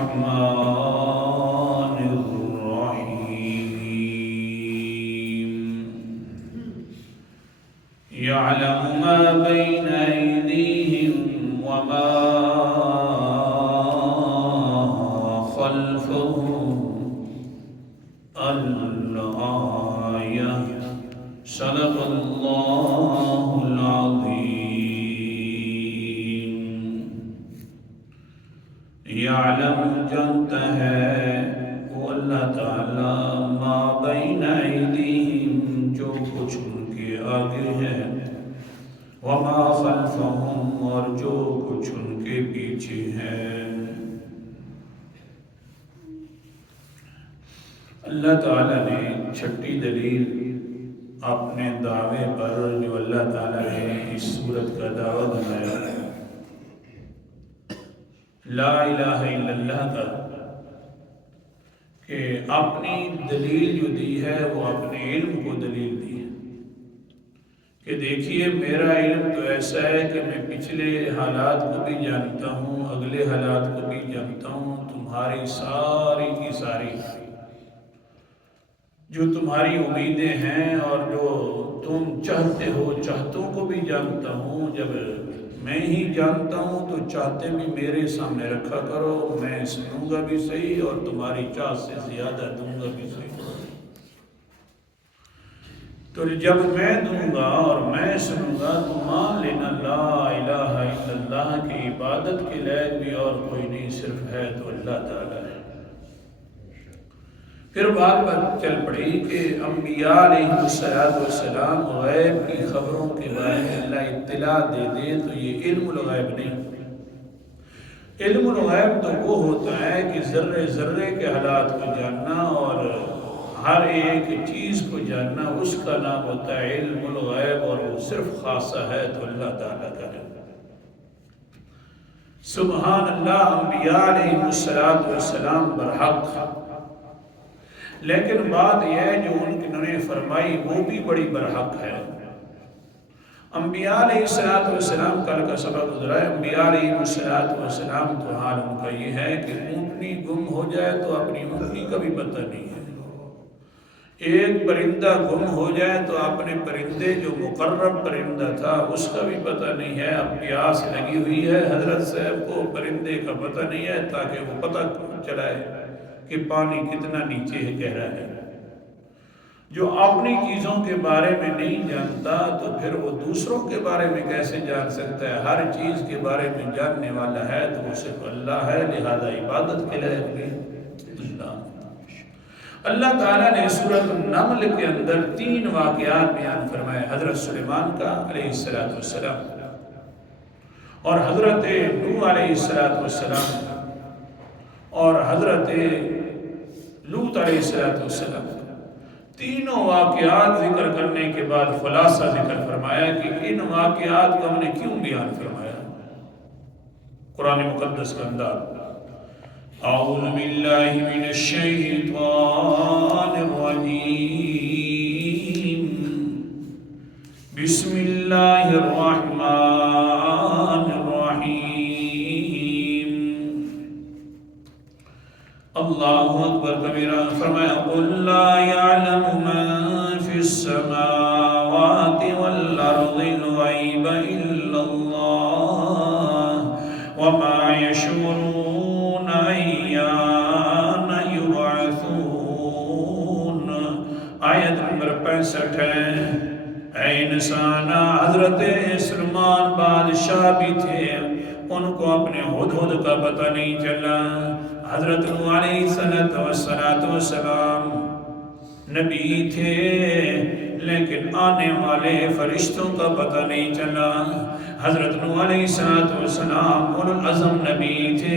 الرحمن الرحيم يعلم ما بين أيديهم وما خلفهم الآية صدق الله العظيم يعلم جانتا ہے وہ اللہ تعالیٰ ما بین ایدیہم جو کچھ ان کے آگے ہے وما خلفہم اور جو کچھ ان کے پیچھے ہے۔ اللہ تعالیٰ نے چھٹی دلیل اپنے دعوے پر جو اللہ تعالیٰ نے اس صورت کا دعویٰ بنایا لا الہ الا اللہ کا، کہ اپنی دلیل جو دی ہے وہ اپنے علم کو دلیل دی ہے کہ دیکھیے میرا علم تو ایسا ہے کہ میں پچھلے حالات کو بھی جانتا ہوں، اگلے حالات کو بھی جانتا ہوں، تمہاری ساری کی ساری جو تمہاری امیدیں ہیں اور جو تم چاہتے ہو چاہتوں کو بھی جانتا ہوں۔ جب میں ہی جانتا ہوں تو چاہتے بھی میرے سامنے رکھا کرو، میں سنوں گا بھی صحیح اور تمہاری چاہت سے زیادہ دوں گا بھی صحیح۔ تو جب میں دوں گا اور میں سنوں گا تو مان لینا لا الہ الا اللہ کی عبادت کے لائق بھی اور کوئی نہیں، صرف ہے تو اللہ تعالیٰ ہے۔ پھر بات چل پڑی کہ انبیاء علیہ السلام غیب کی خبروں کے بارے میں اللہ اطلاع دے دے تو یہ علم الغیب نہیں۔ علم الغیب تو وہ ہوتا ہے کہ ذرے ذرے کے حالات کو جاننا اور ہر ایک چیز کو جاننا، اس کا نام ہوتا ہے علم الغیب، اور وہ صرف خاصہ ہے تو اللہ تعالیٰ کا ہے۔ سبحان اللہ، انبیاء علیہ السلام برحق، لیکن بات یہ ہے جو انہوں نے فرمائی وہ بھی بڑی برحق ہے۔ انبیاء علیہ السلام کل کا سبق گزرا ہے، انبیاء علیہ السلام تو حال ان کا یہ ہے کہ اونٹنی گم ہو جائے تو اپنی اونٹنی کا بھی پتہ نہیں ہے، ایک پرندہ گم ہو جائے تو اپنے پرندے جو مقرب پرندہ تھا اس کا بھی پتہ نہیں ہے۔ اب پیاس لگی ہوئی ہے، حضرت صاحب کو پرندے کا پتہ نہیں ہے تاکہ وہ پتہ چلائے کہ پانی کتنا نیچے ہے، گہرا ہے۔ جو اپنی چیزوں کے بارے میں نہیں جانتا تو پھر وہ دوسروں کے بارے میں کیسے جان سکتا ہے؟ ہر چیز کے بارے میں جاننے والا ہے تو وہ صرف اللہ ہے، لہذا عبادت کے لائق بھی اللہ۔ اللہ تعالیٰ نے سورۃ النمل کے اندر 3 واقعات بیان فرمائے، حضرت سلیمان کا علیہ السلام اور حضرت نوح علیہ السلام اور حضرت لوط علیہ السلام۔ تینوں واقعات ذکر کرنے کے بعد خلاصہ ذکر فرمایا کہ ان واقعات کو ہم نے کیوں بیان فرمایا۔ قرآن مقدس کا انداز، اعوذ باللہ من الشیطان الرجیم، بسم اللہ الرحمن الرحیم۔ اللہ اکبر کبیرہ، فرمایا قل لا يعلم من في السماوات والارض الغیب الا اللہ وما يشعرون ایان یبعثون۔ آیت نمبر 65 ہے۔ اے انسانا، حضرت سلیمان بادشاہ بھی تھے، ان کو اپنے ہدہد کا پتہ نہیں چلا۔ حضرت نوح علیہ السلام نبی تھے لیکن آنے والے فرشتوں کا پتہ نہیں چلا۔ حضرت نوح علیہ السلام اولو العزم نبی تھے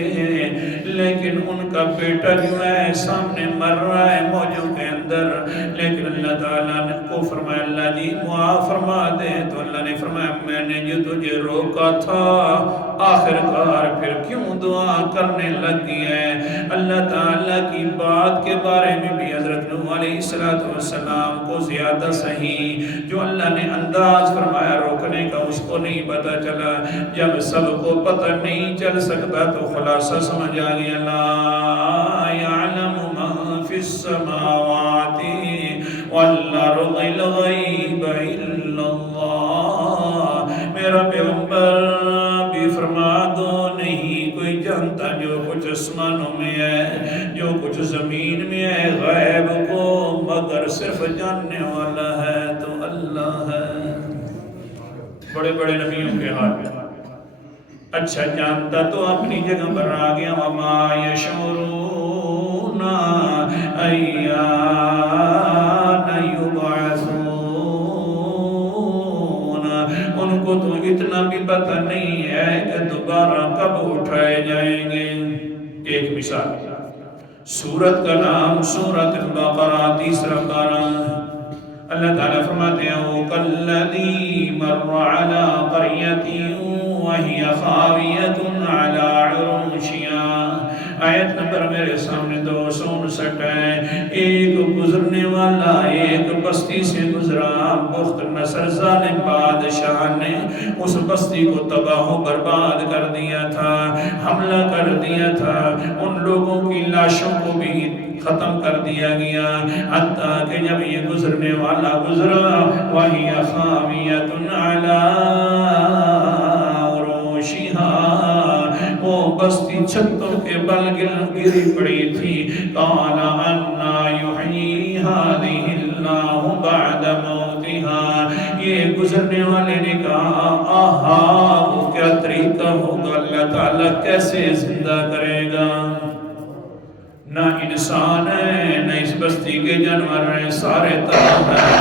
لیکن ان کا بیٹا جو ہے سامنے مر رہا ہے موجوں کے اندر، لیکن اللہ تعالیٰ نے کو فرمایا اللہ جی معاف فرما دے، تو اللہ نے فرمایا میں نے جو تجھے روکا تھا آخر کار پھر کیوں دعا کرنے لگی ہے۔ اللہ تعالیٰ کی بات کے بارے میں بھی حضرت نوح علیہ السلام کو زیادہ صحیح جو اللہ نے انداز فرمایا روکنے کا، اس کو کو نہیں پتہ چلا. جب سب کو پتہ نہیں چل سکتا تو خلاصہ سمجھ آ گیا. لا يعلم من في السماوات والارض الغیب الا اللہ. میرا پیغمبر بھی فرما دو نہیں کوئی جانتا جو کچھ آسمانوں میں ہے جو کچھ زمین میں ہے غیب کو مگر صرف جاننے والا ہے تو اللہ ہے. بڑے بڑے نبیوں کے حال اچھا جانتا تو اپنی جگہ پر آ گیا. وما یشعرون ایان یبعثون. ان کو تو اتنا بھی پتہ نہیں ہے کہ دوبارہ کب اٹھائے جائیں گے. ایک مثال سورت کا نام سورت البقرہ 3 پارہ. اللہ تعالیٰ فرماتے ہیں وَكَالَّذِي مَرَّ عَلَىٰ قَرْيَةٍ وَهِيَ خَاوِيَةٌ عَلَىٰ عُرُوشِهَا. آیت نمبر میرے سامنے 259 ہے. ایک گزرنے والا ایک بستی سے گزرا. بخت نصر ظالم بادشاہ نے اس بستی کو تباہ و برباد کر دیا تھا, حملہ کر دیا تھا. ان لوگوں کی لاشوں کو بھی ختم کر دیا گیا. حتیٰ کہ جب یہ گزرنے والا گزرا وَهِيَ خَاوِيَةٌ عَلَىٰ عُرُوشِهَا. وہ بستی چھتوں کے بل گری پڑی تھی. قَالَ أَنَّىٰ يُحْيِي هَٰذِهِ اللَّهُ بَعْدَ مَوْتِهَا. یہ گزرنے والے نے کہا آہا وہ کیا طریقہ ہوگا اللہ تعالیٰ کیسے زندہ کرے گا. نہ انسان ہے نہ اس بستی کے جانور ہیں, سارے تباہ ہیں.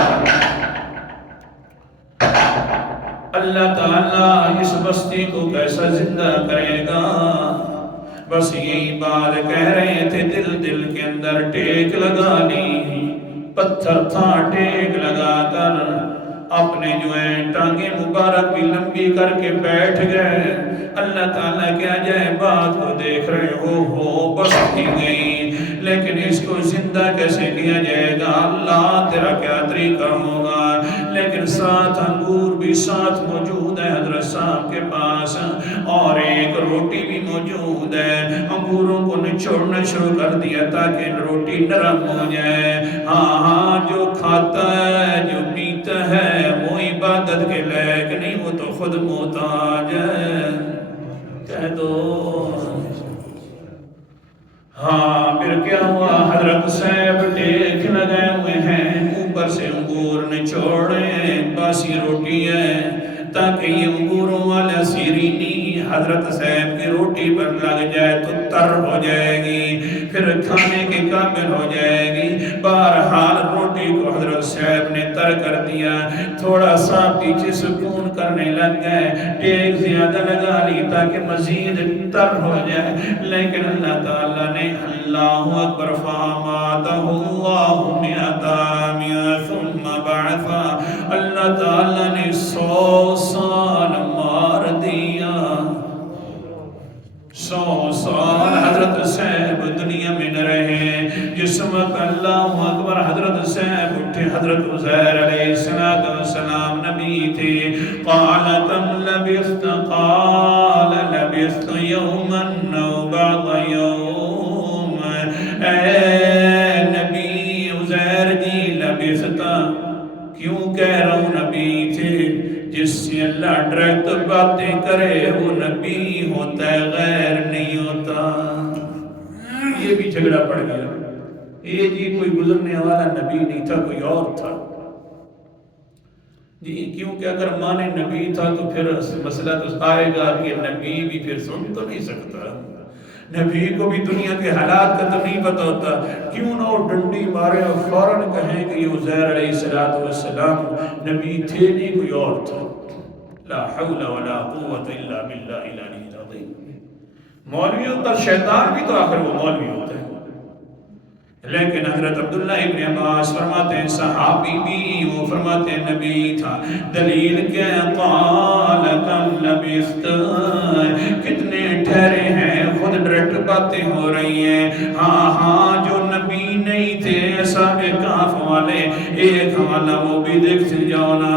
اللہ تعالیٰ اس بستی کو کیسا زندہ کرے گا. بس یہی بات کہہ رہے تھے دل کے اندر ٹیک لگا لی. پتھر تھا ٹیک لگا کر اپنے جو ہیں ٹانگیں مبارک بھی لمبی کر کے بیٹھ گئے. اللہ تعالیٰ کیا جائے بات کو دیکھ رہے ہو بستی گئی لیکن اس کو زندہ کیسے کیا جائے گا. اللہ تیرا کیا طریقہ ہوگا. لیکن ساتھ انگور بھی ساتھ موجود ہے حضرت صاحب کے پاس اور ایک روٹی بھی موجود ہے. انگوروں کو نچوڑنا شروع کر دیا تاکہ روٹی نرم ہو جائے. ہاں جو کھاتا ہے جو پیتا ہے وہ عبادت کے لائق نہیں, وہ تو خود محتاج ہے. کہہ دو ہاں. پھر کیا ہوا حضرت صاحب ٹیک لگائے ہوئے ہیں, اوپر سے انگور نچوڑ رہے ہیں. باسی روٹی ہے تاکہ یہ انگوروں والا سیرینی حضرت صاحب کی روٹی پر لگ جائے تو تر ہو جائے گی, پھر کھانے کے قابل ہو جائے گی. بہرحال روٹی کو حضرت صاحب نے تر کر دیا. تھوڑا سا پیچھے سکون کرنے لگ گئے, ٹیک زیادہ لگا لی تاکہ مزید تر ہو جائے. لیکن اللہ تعالیٰ نے اللہ اکبر فاماتہ اللہ مئۃ عام ثم بعثہ. اللہ تعالیٰ نے 100 سال مار دیا. 100 سال حضرت صاحب دنیا میں نہ رہے. جس وقت اللہ اکبر حضرت صاحب اٹھے, حضرت عزیر علیہ السلام نبی تھے. قال کم لبثت قال لبثت یوما او بعض یوم. اے نبی عزیر جی لبثت کیوں کہہ رہا ہوں نبی تھے. جس سے اللہ ڈائریکٹ باتیں کرے وہ نبی ہوتا ہے غیر نہیں ہوتا. یہ بھی جھگڑا پڑ گیا. یہ جی کوئی گزرنے والا نبی نہیں تھا, کوئی اور تھا جی. کیونکہ اگر مانے نبی تھا تو پھر مسئلہ تو آئے گا کہ نبی بھی پھر سن تو نہیں سکتا. نبی کو بھی دنیا کے حالات کا تو نہیں پتا ہوتا. کیوں نہ وہ ڈنڈی مارے اور فوراً کہیں کہ یہ عزیر علیہ السلام نبی تھے نہیں, کوئی اور تھا. لا حول ولا قوت الا باللہ العلی العظیم. مولوی ہوتا شیطان بھی تو آخر وہ مولوی ہوتا ہے. لیکن حضرت عبداللہ ابن عباس فرماتے ہیں صحابی بھی, وہ فرماتے ہیں نبی تھا. دلیل کیا ہے قال کم لبثت, کتنے ٹھہرے ہیں. خود ڈائریکٹ باتیں ہو رہی ہیں. ہاں جو نبی نہیں تھے اصحاب کہف والے, ایک حوالہ وہ بھی دیکھتے جاؤ نا.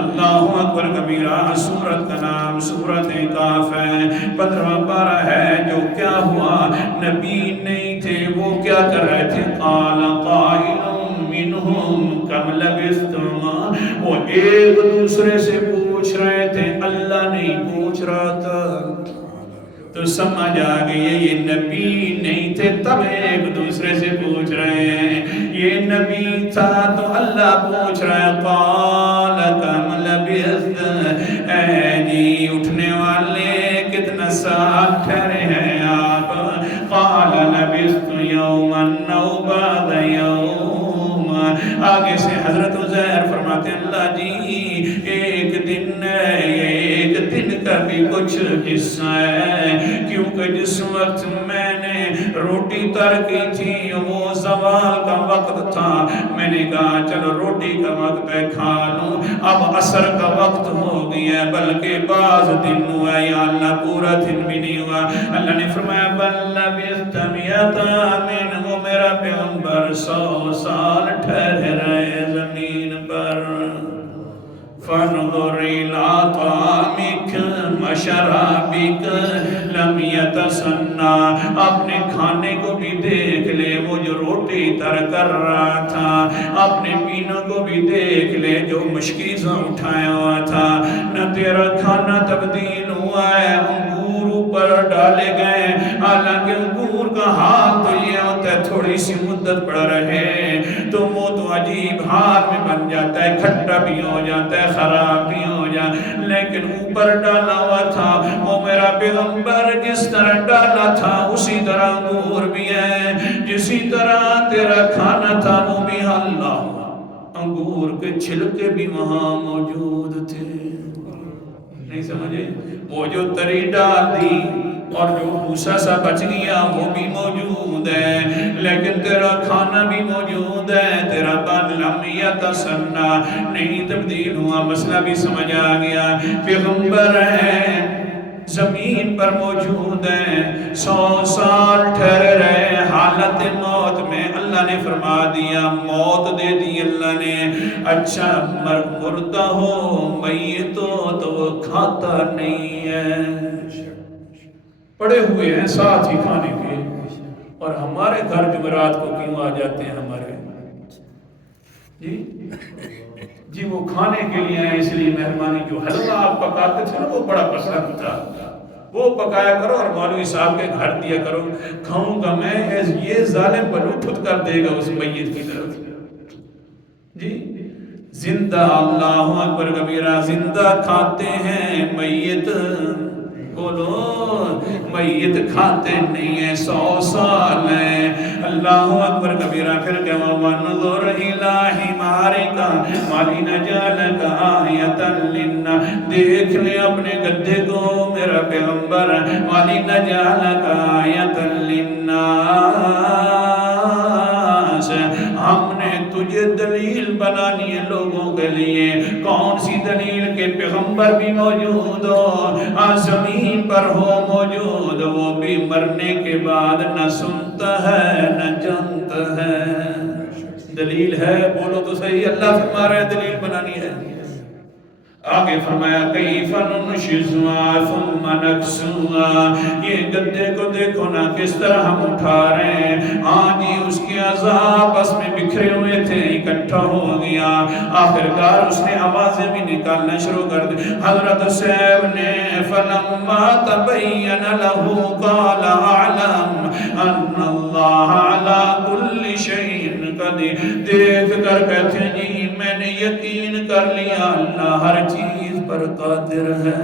اللہ اکبر کبیرہ سورت کا نام سورت کاف ہے، 15واں پارہ ہے۔ جو کیا ہوا، نبی نہیں تھے، وہ کیا کر رہے تھے؟ قال قائل منہم کم لبثتم، وہ ایک دوسرے سے پوچھ رہے تھے، اللہ نہیں پوچھ رہا تھا۔ تو سمجھ آ گئی یہ نبی نہیں تھے تب ایک دوسرے سے پوچھ رہے ہیں، یہ نبی تھا تو اللہ پوچھ رہا ہے قال کم لبثت، اے جی اٹھنے والے کتنا سال ٹھہرے ہیں آپ؟ قال لبثت یوما او بعض یوم، آگے سے حضرت عزیر فرماتے ہیں اللہ جی ایک دن ہے، ایک دن کا بھی کچھ حصہ ہے، کیونکہ جس وقت میں نے روٹی تر کی تھی وہ زوال کا وقت تھا، میں نے کہا چلو روٹی کا وقت ہے کھا لوں، اب عصر کا وقت ہو گیا بلکہ بعض دن ہوا، یا اللہ پورا دن بھی نہیں ہوا۔ اللہ نے فرمایا بل لبثت مئۃ عام، وہ میرا پیغمبر 100 سال ٹھہرے رہے زمین پر۔ فانظر إلى طعامك وشرابك لم يتسنى، اپنے کھانے کو بھی دیکھ لے، وہ جو روٹی تر کر رہا تھا، اپنے پینوں کو بھی دیکھ لے جو مشکیزاں اٹھایا ہوا تھا، نہ تیرا کھانا تبدیل ہوا ہے، انگور اوپر ڈالے گئے، حالانکہ انگور کا حال تو یہ ہوتا ہے تھوڑی سی مدت پڑ رہے تو وہ تو عجیب حال میں بن جاتا ہے، کھٹا بھی ہو جاتا ہے، خراب بھی ہو جاتا، لیکن اوپر ڈالا ہوا تھا وہ میرا پیغمبر جس طرح ڈالا تھا اسی طرح انگور بھی ہے، جسی طرح تیرا کھانا تھا وہ بھی اللہ، انگور کے چھلکے بھی وہاں موجود تھے۔ نہیں سمجھے؟ وہ جو تری ڈال دی اور جو بھوسا سا بچ گیا وہ بھی موجود ہے، لیکن تیرا کھانا بھی موجود ہے، تیرا بن لم یتسنى نہیں تبدیل ہوا۔ مسئلہ بھی سمجھ آ گیا، پیغمبر ہے زمین پر موجود ہیں، 100 سال ٹھہرے رہے حالت موت میں، اللہ نے فرما دیا موت دے دی اللہ نے، اچھا مردہ ہو میت ہو تو وہ کھاتا نہیں ہے، پڑے ہوئے ہیں ساتھ ہی کھانے کے، اور ہمارے گھر جمعرات کو کیوں آ جاتے ہیں ہمارے جی وہ کھانے کے لیے ہیں، اس لیے مہربانی جو حلوہ آپ پکاتے تھے نا وہ بڑا پسند تھا، وہ پکایا کرو اور مولوی صاحب کے گھر دیا کرو، کھاؤں گا میں، یہ ظالم بلوٹھت کر دے گا اس میت کی طرف جی۔ زندہ اللہ اکبر کبیرہ، زندہ کھاتے ہیں میت، بولو میت کھاتے نہیں ہیں، 100 سال ہیں، اللہ اکبر کبیرہ۔ پھر کہ وَانظُرْ إِلَىٰ حِمَارِكَ وَلِنَجْعَلَكَ آیَةً لِلنَّاسِ، دیکھ لے اپنے گدھے کو میرا پیغمبر، وَلِنَجْعَلَكَ آیَةً لِلنَّاسِ، ہم نے تجھے دلیل بنانی ہے لوگوں کے لیے۔ کون سی دلیل؟ کہ پیغمبر بھی موجود ہو، زمین پر ہو موجود، وہ بھی مرنے کے بعد نہ سنتا ہے نہ جانتا ہے۔ دلیل ہے، بولو تو صحیح، اللہ فرما رہا ہے دلیل بنانی ہے۔ آگے فرمایا کیف ننشزها ثم نکسوها، یہ گدھے کو دیکھو نا کس طرح ہم اٹھا رہے ہیں، ہاں جی اس کے اعضاء آپس میں بکھرے ہوئے تھے، اکٹھا ہو گیا، آخرکار اس نے آوازیں بھی نکالنا شروع کر دی۔ حضرت صاحب نے فلما تبین له قال اعلم ان اللہ علی کل شیء قدیر، دیکھ کر کہتے ہیں جی میں نے یقین کر لیا اللہ ہر چیز پر قادر ہے۔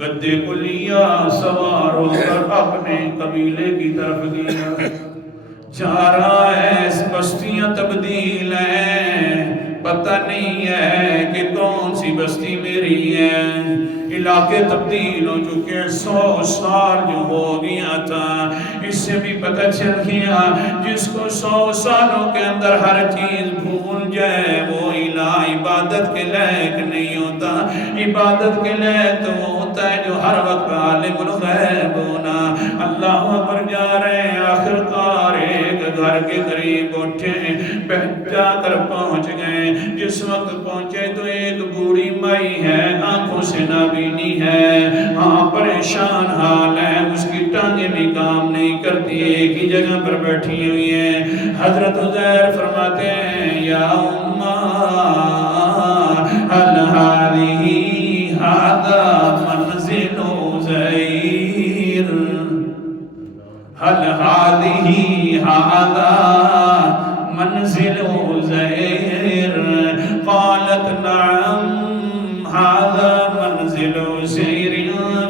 گدھے کو لیا سوار ہو کر اپنے قبیلے کی طرف گیا، جا رہا ہے، بستیاں تبدیل ہیں، پتہ نہیں ہے کہ کون سی بستی میری ہے، علاقے تبدیل ہو چکے ہیں، 100 سال جو ہو گیا تھا، اس سے بھی پتہ چل گیا جس کو 100 سالوں کے اندر ہر چیز بھول جائے وہ الہ عبادت کے لائق نہیں ہوتا، عبادت کے لائق تو وہ ہوتا ہے جو ہر وقت عالم الغیب ہونا۔ اللہ پر جا رہے ہیں، آخرکار ایک گھر کے قریب اٹھے، جا کر پہنچ گئے، جس وقت پہنچے تو ایک بوڑھی مائی ہے پریشان حال ہے، اس کی ٹانگیں بھی کام نہیں کرتی، ایک ہی جگہ پر بیٹھی ہوئی ہیں۔ حضرت عزیر فرماتے ہیں یا اماں هل هذه هذا منزل عزیر، هل هذه هذا منزل عزیر، قالت نعم هذا منزل عزیر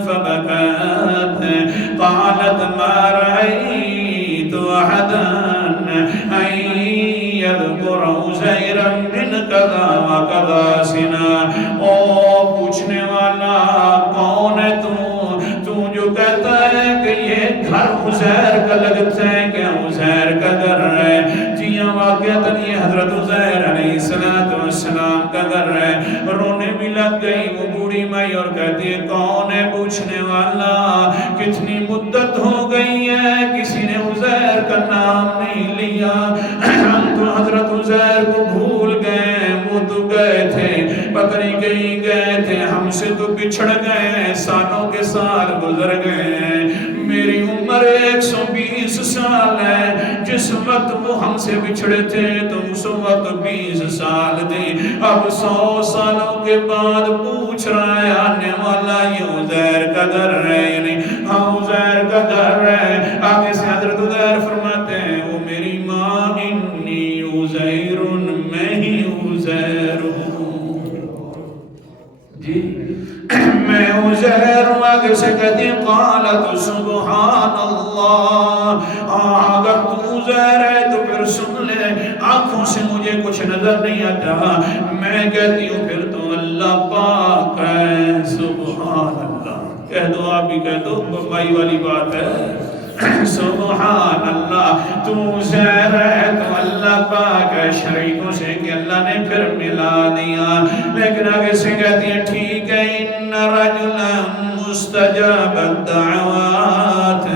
فبكت، قالت ما رأيت أحدا أن يذكر عزیرا من كذا وكذا سنا۔ او پوچھنے والا کون ہے تو جو کہتا ہے کہ یہ گھر عزیر کا لگتا ہے کہ عزیر کا گھر ہے؟ جی ہاں، واقعتاً یہ حضرت عزیر علیہ السلام کا گھر ہے۔ رونے بھی لگ گئی وہ بوڑھی مائی اور کہتی ہے کون ہے پوچھنے والا؟ کتنی مدت ہو گئی ہے کسی نے عزیر کا نام نہیں لیا، ہم تو حضرت عزیر کو بھول گئے، وہ تو گئے تھے پتہ نہیں کہیں گئے تھے، ہم سے تو بچھڑ گئے، سالوں کے سال گزر گئے، میری عمر 120 سال ہے، جس وقت وہ ہم سے بچھڑے تھے تو اس وقت 20 سال تھے، اب 100 سالوں کے بعد پوچھ رہا ہے آنے والا یہ عزیر کا گھر ہے یا نہیں؟ ہاں عزیر کا گھر ہے۔ آگے سے حضرت عزیر فرماتے ہیں وہ میری ماں انی عزیر، میں ہی عزیر ہوں جی، میں عزیر ہوں۔ آگے سے کہتی ہیں قالت سبحان اللہ، اگر تو عزیر ہے تو پھر سن لے، آنکھوں سے مجھے کچھ نظر نہیں آتا، میں کہتی ہوں پھر تو اللہ پاک ہے، سبحان اللہ۔ کہہ دو، آپ بھی کہہ دو، بھائی والی بات ہے، سبحان اللہ۔ تو عزیر ہے تو اللہ پاک ہے، شریکوں سے کہ اللہ نے پھر ملا دیا۔ لیکن آگے سے کہتی ہے ٹھیک ہے، ان رجلا مستجاب الدعوات،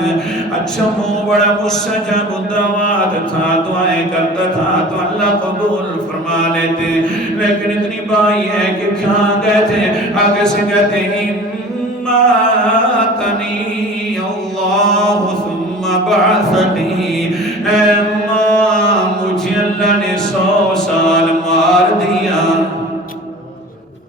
اچھا وہ بڑا مستجاب الدعوات تھا، دعائیں کرتا تھا تو اللہ قبول فرما لیتے، لیکن اتنی بائی ہے کہ کہاں گئے تھے؟ آگے سے کہتے ہیں ماتنی اللہ ثم بعثنی، اے ماں مجھے اللہ نے 100 سال مار دیا،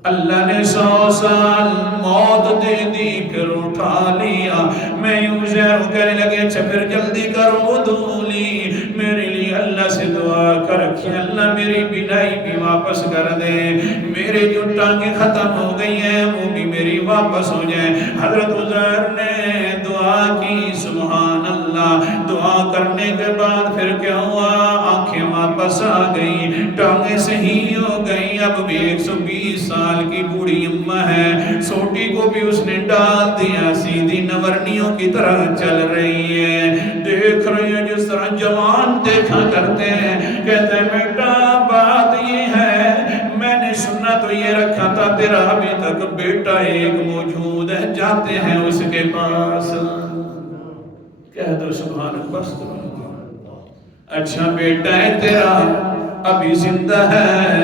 اللہ نے 100 سال موت دے دی پھر اٹھا لیا۔ میں عزیر کہنے لگے اچھا پھر جلدی کرو دولی، میرے لیے اللہ سے دعا کر کہ اللہ میری بینائی بھی واپس کر دے، میرے جو ٹانگیں ختم ہو گئی ہیں وہ بھی میری واپس ہو جائیں۔ حضرت عزیر نے دعا کی، سبحان اللہ۔ دعا کرنے کے بعد پھر کیا ہوا؟ آنکھیں واپس آ گئی، ٹانگیں صحیح ہو گئی، اب بھی 120 سال کی بوڑھی اماں ہے، سوٹی کو بھی اس نے ڈال دیا، سیدھی نورنیوں کی طرح چل رہی ہے، دیکھ رہی ہے جس طرح جوان دیکھا کرتے ہیں۔ کہتے ہیں بیٹا بات یہ ہے، میں نے سنا تو یہ رکھا تھا تیرا ابھی تک بیٹا ایک موجود ہے، جاتے ہیں اس کے پاس۔ کہہ دو سبحان اللہ۔ اچھا بیٹا ہے تیرا ابھی زندہ ہے،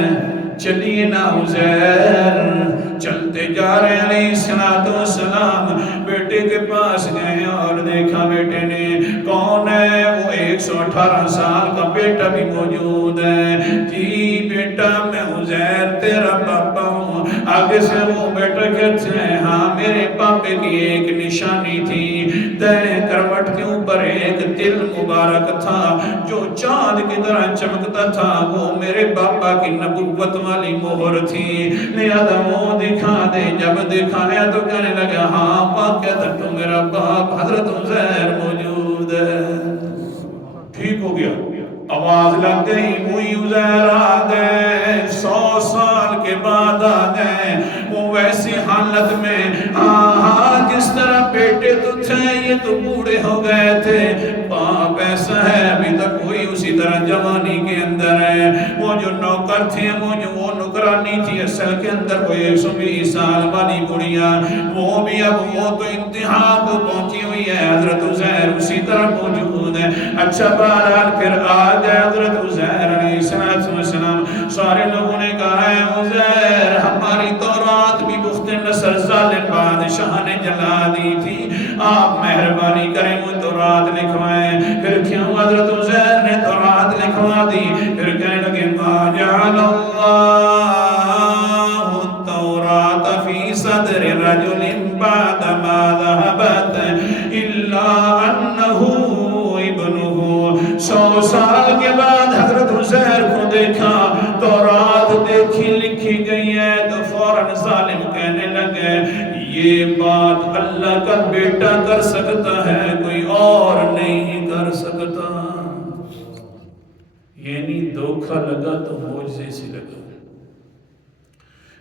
چلیے نا عزیر۔ چلتے جا رہے ہیں علیہ السلام، بیٹے کے پاس گئے اور دیکھا بیٹے نے کون ہے؟ وہ 118 سال کا بیٹا بھی موجود ہے۔ جی بیٹا میں عزیر تیرا پاپا ہوں۔ آگے سے وہ بیٹا کہتے ہیں ہاں میرے پاپے کی ایک نشانی تھی، دائیں کروٹ کے اوپر ایک دل مبارک تھا جو چاند کی طرح چمکتا تھا، وہ میرے باپا کی نبوت والی مہر تھی، لہذا وہ دکھا دے۔ جب دکھایا تو کہنے لگا ہاں واقعہ تو میرا باپ حضرت عزیر موجود ہے۔ ٹھیک ہو گیا، آواز لگ گئی، وہی عزیر آ گئے، 100 سال کے بعد آ گئے، وہ ویسی حالت میں، ہاں جس طرح بیٹے تو تھے یہ تو بوڑھے ہو گئے تھے، باپ ایسا ہے ابھی تک وہی اسی طرح جوانی کے اندر ہے۔ وہ جو نوکر تھے، وہ نوکرانی تھی اصل کے اندر وہ 120 سال والی بڑھیا، وہ بھی اب وہ تو انتہا کو پہنچی ہوئی ہے، حضرت عزیر اسی طرح موجود ہے۔ اچھا بہرحال پھر آ گئے حضرت عزیر علیہ السلام، سارے لوگوں نے کہا ہے عزیر ہماری تورات بھی بخت نصر ظالم بادشاہ نے جلا دی تھی، آپ مہربانی کریں وہ تورات لکھوائیں. پھر کیوں حضرت عزیر نے تورات لکھوا دی؟ پھر کہنے لگے ما جعل اللہ التورات فی صدر رجل بعد ما ذهبت الا انہ ابنہ. 100 سال کے بعد حضرت عزیر کو دیکھا، تورات دیکھی لکھی گئی ہے، تو فوراً ظالم کہنے لگے یہ بات اللہ کا بیٹا کر سکتا ہے، کوئی اور نہیں کر سکتا. یعنی دھوکہ لگا تو معجزے سے لگا.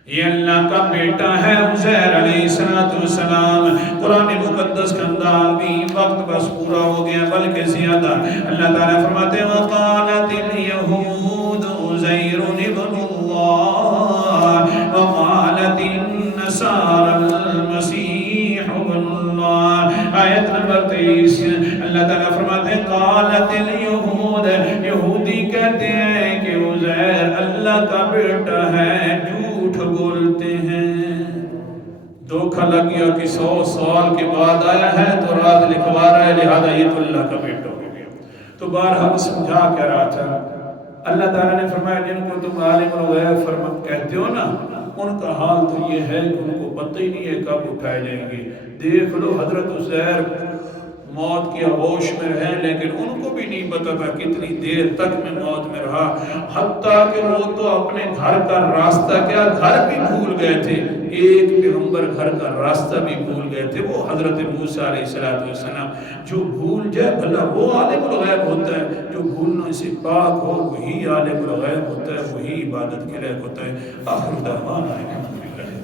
یہ اللہ کا بیٹا ہے عزیر علیہ السلام. قرآن مقدس کا انداز بھی وقت بس پورا ہو گیا بلکہ زیادہ. اللہ تعالیٰ فرماتے ہیں وَقَالَتِ الْيَهُودُ عُزَيْرٌ ابْنُ اللَّهِ وَقَالَتِ النَّصَارَى الْمَسِيحُ ابْنُ اللَّهِ. آیت نمبر 23 اللہ تعالیٰ فرماتے ہیں قالت اليہود، یہودی کہتے ہیں کہ عزیر اللہ کا بیٹا ہے، جھوٹ بولتے ہیں. دھوکہ لگ گیا کہ 100 سال کے بعد آیا ہے تو رات لکھوا رہا ہے، لہذا یہ تو اللہ کا بیٹا ہو گیا. تو بہرحال سمجھا کیا رہا تھا، اللہ تعالیٰ نے فرمایا جن کو تم عالم الغیب کہتے ہو نا، ان کا حال تو یہ ہے کہ ان کو پتہ ہی نہیں ہے کب اٹھائے جائیں گے. دیکھ لو حضرت عزیر موت کی آغوش میں رہے، لیکن ان کو بھی نہیں پتا تھا کتنی دیر تک میں موت میں رہا. حتیٰ کہ وہ تو اپنے گھر کا راستہ کیا گھر بھی بھول گئے تھے. ایک پیغمبر گھر کا راستہ بھی بھول گئے تھے، وہ حضرت موسیٰ علیہ السلام. جو بھول جائے بھلا وہ عالم الغیب ہوتا ہے، جو بھولنے سے پاک ہو وہی عالم الغیب ہوتا ہے، وہی عبادت کے لائق ہوتا ہے. آخر دعوانا الحمدللہ.